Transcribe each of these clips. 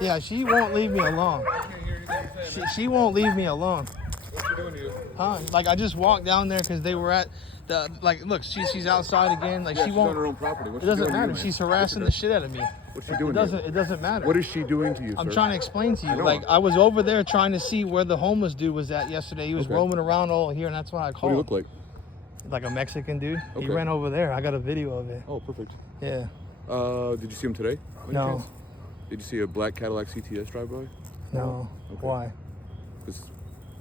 Yeah, she won't leave me alone. She won't leave me alone. What's she doing to you? Huh? Like, I just walked down there because they were at the, like, look, she's outside again. Like, Yeah, she she's won't. on her own property. What's It doesn't she doing matter. to you, She's man? harassing the shit out of me. What's she doing to you? It doesn't matter. What is she doing to you, sir? I'm trying to explain to I you. know. Like, I was over there trying to see where the homeless dude was at yesterday. He was Okay. roaming around all here, and that's why I What called. do you look like? Like a Mexican dude. He Okay. ran over there. I got a video of it. Oh, perfect. Yeah. Did you see him today? by any No. chance? Did you see a black Cadillac CTS drive by? No. Okay. Why?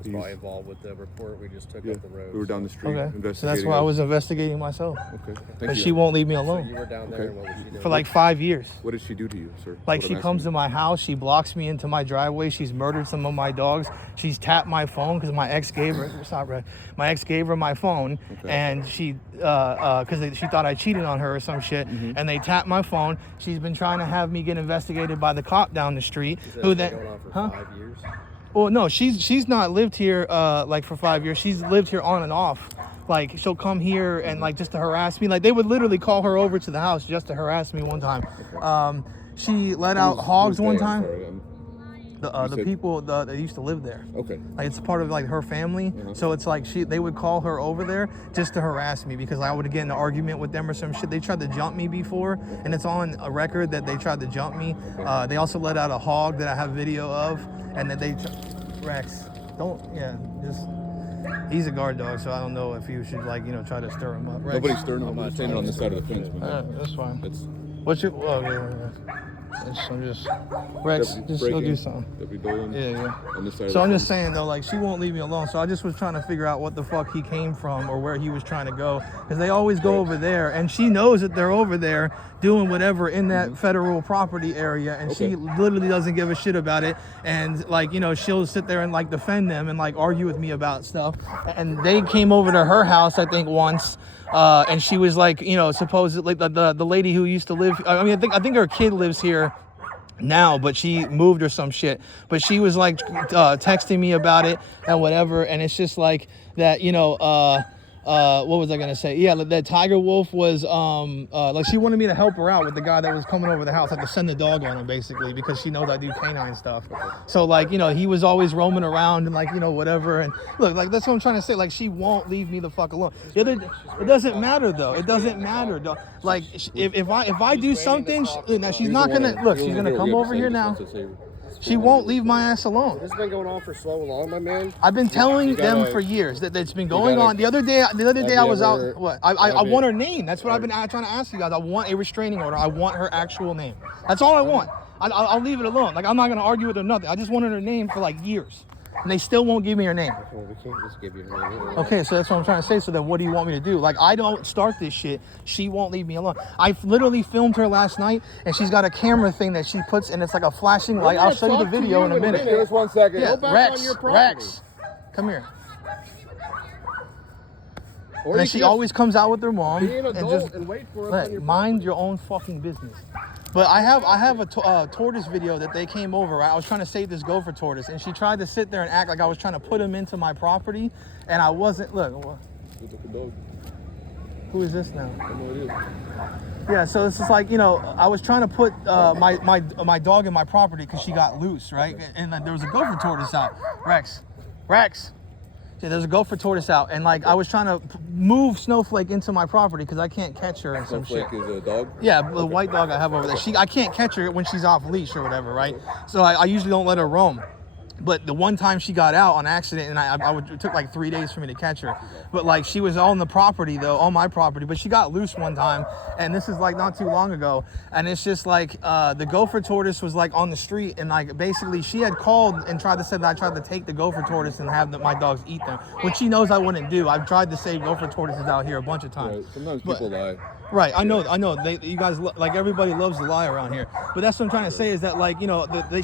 It's probably involved with the report we just took Yeah, up the road. we were down the street investigating. Okay. So that's why I was investigating myself. Okay. But Thank you. she won't leave me So alone. you were down there, Okay. and what was she doing? For like 5 years. What did she do to you, sir? Like, What she I'm comes asking to my house, she blocks me into my driveway, she's murdered some of my dogs, she's tapped my phone because my ex gave her my phone, Okay. and she because she thought I cheated on her or some shit, and they tapped my phone. She's been trying to have me get investigated by the cop down the street, Is that who been then going on for 5 years? well, no, she's not lived here like for 5 years. She's lived here on and off. Like, she'll come here and like just to harass me. Like, they would literally call her over to the house just to harass me one time. She let out hogs one time. The people that used to live there. Okay. Like, it's part of like her family. So it's like they would call her over there just to harass me because I would get in an argument with them or some shit. They tried to jump me before, and it's on a record that they tried to jump me. They also let out a hog that I have video of, and that they Rex, he's a guard dog, so I don't know if you should like try to stir him up. Rex. Nobody's stirring him. I'm standing on this side of the fence, man. That's fine. That's What's your? Oh, yeah. I'm just Rex. Just go do something. Deputy Dolan. Yeah. On this side. So I'm just saying though, like, she won't leave me alone. So I just was trying to figure out what the fuck he came from or where he was trying to go, because they always go over there, and she knows that they're over there doing whatever in that federal property area, and she literally doesn't give a shit about it. And like, she'll sit there and like defend them and like argue with me about stuff. And they came over to her house, I think, once. And she was like, supposedly the lady who used to live. I think her kid lives here now, but she moved or some shit. But she was like texting me about it and whatever. And it's just like that, what was I gonna say? Yeah, that Tiger Wolf was like, she wanted me to help her out with the guy that was coming over the house, like to send the dog on him basically, because she knows I do canine stuff. So like, he was always roaming around and like, whatever. And look, like, that's what I'm trying to say. Like, she won't leave me the fuck alone. It doesn't matter though. It doesn't matter though. Like, if I do something, now she's not gonna look. She's gonna come over here now. She won't leave my ass alone. This has been going on for so long, my man. I've been telling them for years that it's been going on. The other day I was out. What? I want her name. That's what I've been trying to ask you guys. I want a restraining order. I want her actual name. That's all I want. I'll leave it alone. Like, I'm not gonna argue with her nothing. I just wanted her name for like years, and they still won't give me her name. Well, we can't just give you her name. Okay, so that's what I'm trying to say. So then what do you want me to do? Like, I don't start this shit. She won't leave me alone. I literally filmed her last night, and she's got a camera thing that she puts, and it's like a flashing light. I'll show you the video in a minute. Just 1 second. Yeah, Go back Rex, on your property. Rex, come here. Or And then you she can always comes out with her mom be an and adult just and wait for us on your mind your own fucking business. But I have a tortoise video that they came over. Right? I was trying to save this gopher tortoise, and she tried to sit there and act like I was trying to put him into my property, and I wasn't. Look, who is this now? Yeah, so it's just like, I was trying to put my dog in my property because she got loose, right? And then there was a gopher tortoise out. Rex. Yeah, there's a gopher tortoise out, and like, I was trying to move Snowflake into my property because I can't catch her and some shit. Snowflake is a dog? Yeah, the white dog I have over there. I can't catch her when she's off leash or whatever, right? So I usually don't let her roam. But the one time she got out on accident, and it took like 3 days for me to catch her. But like, she was on the property though, on my property, but she got loose one time, and this is like not too long ago. And it's just like, the gopher tortoise was like on the street, and like, basically she had called and tried to say that I tried to take the gopher tortoise and have my dogs eat them, which she knows I wouldn't do. I've tried to save gopher tortoises out here a bunch of times. Right. Sometimes people lie. Right, I know. You guys, like, everybody loves to lie around here. But that's what I'm trying to say is that, like,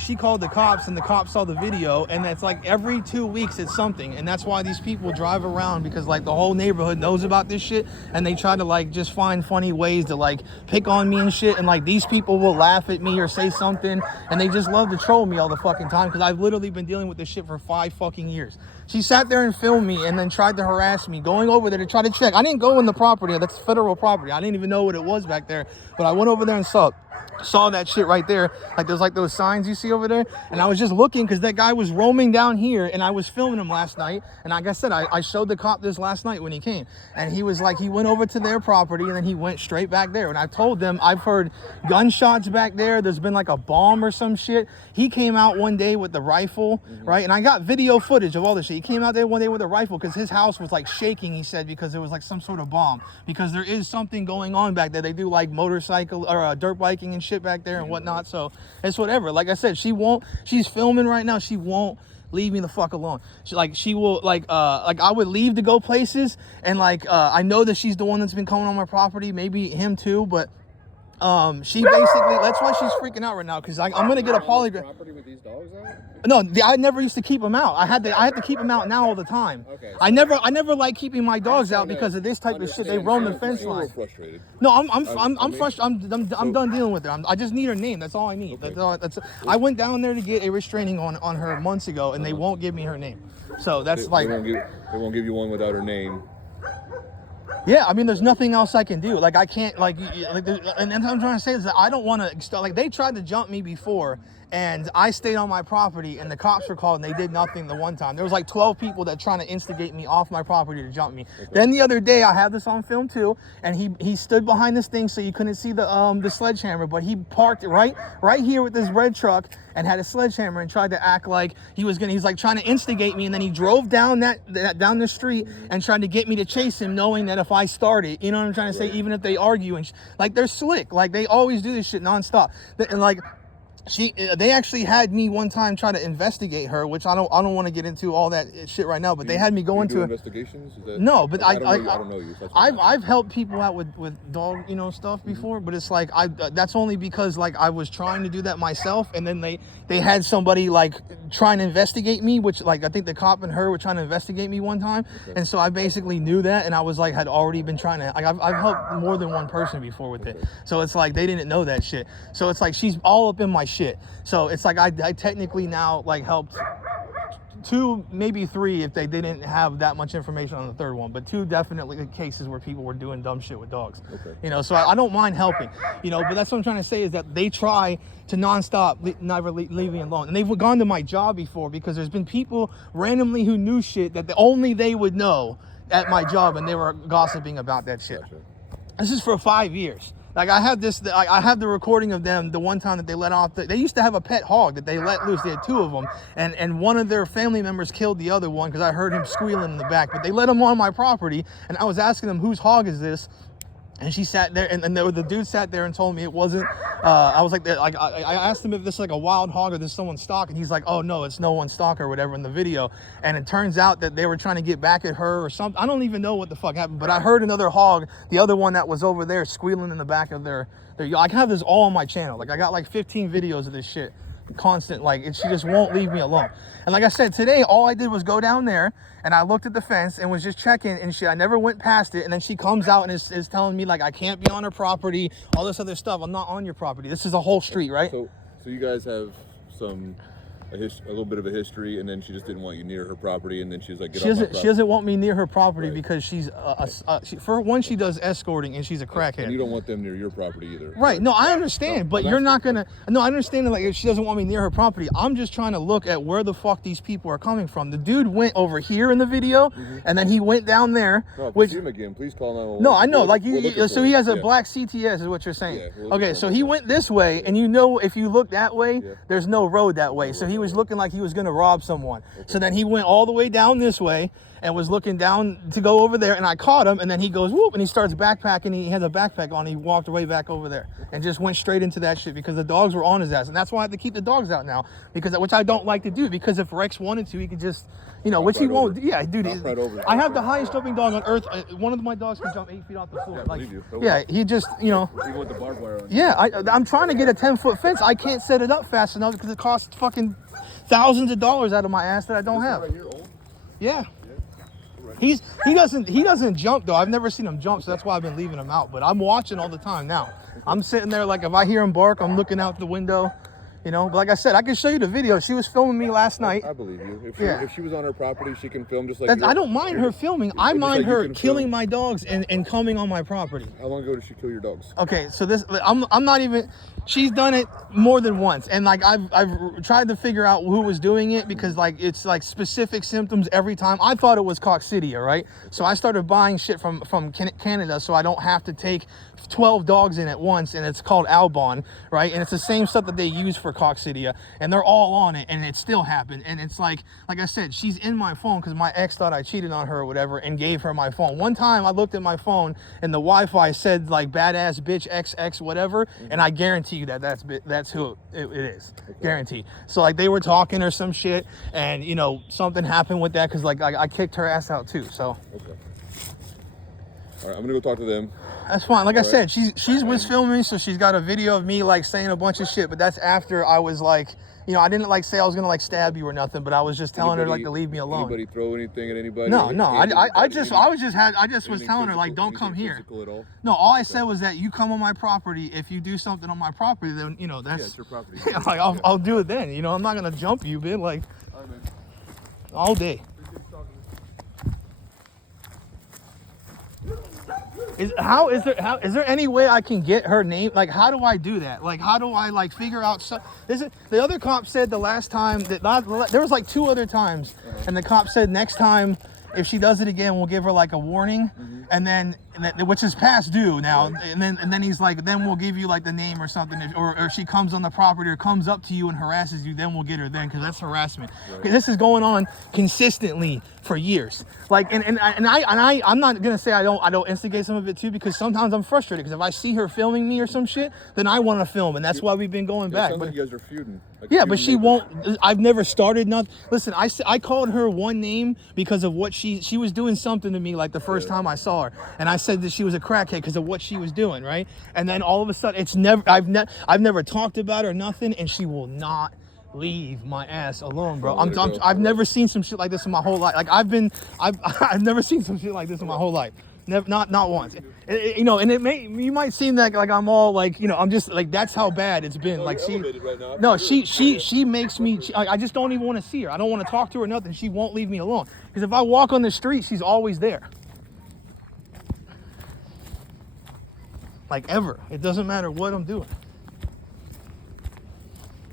she called the cops, and the cops saw the video, and that's like every 2 weeks it's something. And that's why these people drive around, because like the whole neighborhood knows about this shit, and they try to like just find funny ways to like pick on me and shit. And like, these people will laugh at me or say something, and they just love to troll me all the fucking time, because I've literally been dealing with this shit for 5 fucking years. She sat there and filmed me and then tried to harass me, going over there to try to check. I didn't go in the property. That's federal property. I didn't even know what it was back there. But I went over there and saw that shit right there. Like there's like those signs you see over there. And I was just looking because that guy was roaming down here and I was filming him last night. And like I said, I showed the cop this last night when he came. And he was like, he went over to their property and then he went straight back there. And I told them, I've heard gunshots back there. There's been like a bomb or some shit. He came out one day with the rifle, right? And I got video footage of all this shit. He came out there one day with a rifle because his house was like shaking, he said, because there was like some sort of bomb. Because there is something going on back there. They do like motorcycle or dirt biking and shit back there and whatnot. So it's whatever. Like I said, she's filming right now. She won't leave me the fuck alone. She will like I would leave to go places and I know that she's the one that's been coming on my property, maybe him too, but she basically, that's why she's freaking out right now, because I'm gonna get a polygraph. Property with these dogs out? No, I never used to keep them out. I had to keep them out now all the time. Okay. I never like keeping my dogs out because of this type of shit. They roam the fence line. Frustrated. No, I'm frustrated. I'm done dealing with her. I just need her name. That's all I need. Okay. I went down there to get a restraining on her months ago, and they won't give me her name. So that's They won't give you one without her name. Yeah, I mean, there's nothing else I can do. Like, I can't, and what I'm trying to say is that I don't want to, like, they tried to jump me before, and I stayed on my property, and the cops were called, and they did nothing the one time. There was like 12 people that trying to instigate me off my property to jump me. Okay. Then the other day, I have this on film too, and he stood behind this thing so you couldn't see the sledgehammer, but he parked right here with this red truck and had a sledgehammer and tried to act like he's like trying to instigate me, and then he drove down down the street and tried to get me to chase him, knowing that if I started, you know what I'm trying to say, even if they argue and like they're slick, like they always do this shit nonstop, and like they actually had me one time try to investigate her, which I don't want to get into all that shit right now, but they had me go into investigations. No, but I don't know you. I've helped people out with dog stuff before, but it's like that's only because like I was trying to do that myself, and then they had somebody like trying to investigate me, which like I think the cop and her were trying to investigate me one time, and so I basically knew that, and I was like had already been trying to I've helped more than one person before with it, so it's like they didn't know that shit, so it's like she's all up in my shit. So it's like I technically now like helped 2, maybe 3 if they didn't have that much information on the third one, but 2 definitely cases where people were doing dumb shit with dogs. Okay. So I don't mind helping, but that's what I'm trying to say is that they try to nonstop never leave me alone, and they've gone to my job before because there's been people randomly who knew shit that only they would know at my job, and they were gossiping about that shit. Gotcha. This is for 5 years. Like I have the recording of them the one time that they let off. They used to have a pet hog that they let loose. They had 2 of them, and one of their family members killed the other one because I heard him squealing in the back. But they let him on my property, and I was asking them, whose hog is this? And she sat there, and the dude sat there and told me it wasn't. I was like, I asked him if this is like a wild hog or this someone's stock, and he's like, oh no, it's no one's stock or whatever in the video. And it turns out that they were trying to get back at her or something. I don't even know what the fuck happened, but I heard another hog, the other one that was over there, squealing in the back of their. I can have this all on my channel. Like I got like 15 videos of this shit. Constant, she just won't leave me alone. And like I said, today all I did was go down there and I looked at the fence and was just checking and shit. I never went past it, and then she comes out and is telling me like I can't be on her property, all this other stuff. I'm not on your property. This is a whole street, right? So you guys have a little bit of a history, and then she just didn't want you near her property, and then she was like, she doesn't want me near her property because she's for one, she does escorting and she's a crackhead. And you don't want them near your property either. Right. No, I understand, but you're not gonna. No, I understand that, like, if she doesn't want me near her property, I'm just trying to look at where the fuck these people are coming from. The dude went over here in the video, and then he went down there. No, if you see him again, please call 911. No, I know. So he has a black CTS, is what you're saying. Yeah, okay, so he went this way, and if you look that way, there's no road that way. So he was looking like he was gonna rob someone. Okay. So then he went all the way down this way and was looking down to go over there, and I caught him, and then he goes whoop, and he starts backpacking. He has a backpack on. He walked away back over there and just went straight into that shit because the dogs were on his ass, and that's why I have to keep the dogs out now, which I don't like to do, because if Rex wanted to, he could just, which he won't. Yeah, dude. I have the highest jumping dog on earth. One of my dogs can jump 8 feet off the floor. He just, Even with the barbed wire on. Yeah, I'm trying to get a 10-foot fence. I can't set it up fast enough because it costs fucking thousands of dollars out of my ass that I don't have. Right here, old? Yeah. He doesn't jump though. I've never seen him jump, so that's why I've been leaving him out. But I'm watching all the time now. I'm sitting there, like, if I hear him bark, I'm looking out the window. You know, but like I said, I can show you the video. She was filming me last night. I believe you. Yeah. If she was on her property, she can film just like I don't mind her filming. I mind like you her can killing film. my dogs and coming on my property. How long ago did she kill your dogs? Okay, so this I'm not even. She's done it more than once, and like I've tried to figure out who was doing it because like it's like specific symptoms every time. I thought it was coccidia, right? So I started buying shit from Canada, so I don't have to take 12 dogs in at once, and it's called Albon, right? And it's the same stuff that they use for coccidia, and they're all on it, and it still happened. And it's like I said, she's in my phone because my ex thought I cheated on her or whatever, and gave her my phone. One time I looked at my phone, and the Wi-Fi said like badass bitch XX whatever, and I guarantee you that's who it is. Okay. Guarantee. So like they were talking or some shit, and you know something happened with that because like I kicked her ass out too. So. Okay. All right, I'm gonna go talk to them. That's fine. Like I said, she's was filming, so she's got a video of me like saying a bunch of shit. But that's after I was like, you know, I didn't like say I was gonna like stab you or nothing, but I was just telling her like to leave me alone. Anybody throw anything at anybody? No. I just was telling her like don't come here. At all? No, all I said was that you come on my property. If you do something on my property, then you know that's it's your property. like I'll do it then. You know, I'm not gonna jump you, man. Like All right, man. all day. Is there any way I can get her name? Like, how do I do that? Like, how do I like figure out? The other cop said the last time that there was like 2 other times, and the cop said next time if she does it again, we'll give her like a warning, and then which is past due now, and then he's like, then we'll give you like the name or something, or if she comes on the property or comes up to you and harasses you, then we'll get her then, because that's harassment. Because this is going on consistently for years. Like, I'm not gonna say I don't instigate some of it too, because sometimes I'm frustrated because if I see her filming me or some shit, then I want to film, and that's why we've been going back. Sounds But like you guys are feuding. Like yeah, but she won't. I've never started nothing. Listen, I called her one name because of what she was doing something to me like the first time I saw her, and I said that she was a crackhead because of what she was doing, right? And then all of a sudden, I've never talked about her, nothing, and she will not leave my ass alone, bro. I've never seen some shit like this in my whole life. Like I've never seen some shit like this in my whole life. Never, not once. You know, and you might seem like I'm all like, you know, I'm just like, that's how bad it's been. Like she makes me. I just don't even want to see her. I don't want to talk to her, nothing. She won't leave me alone. Because if I walk on the street, she's always there. Like ever. It doesn't matter what I'm doing.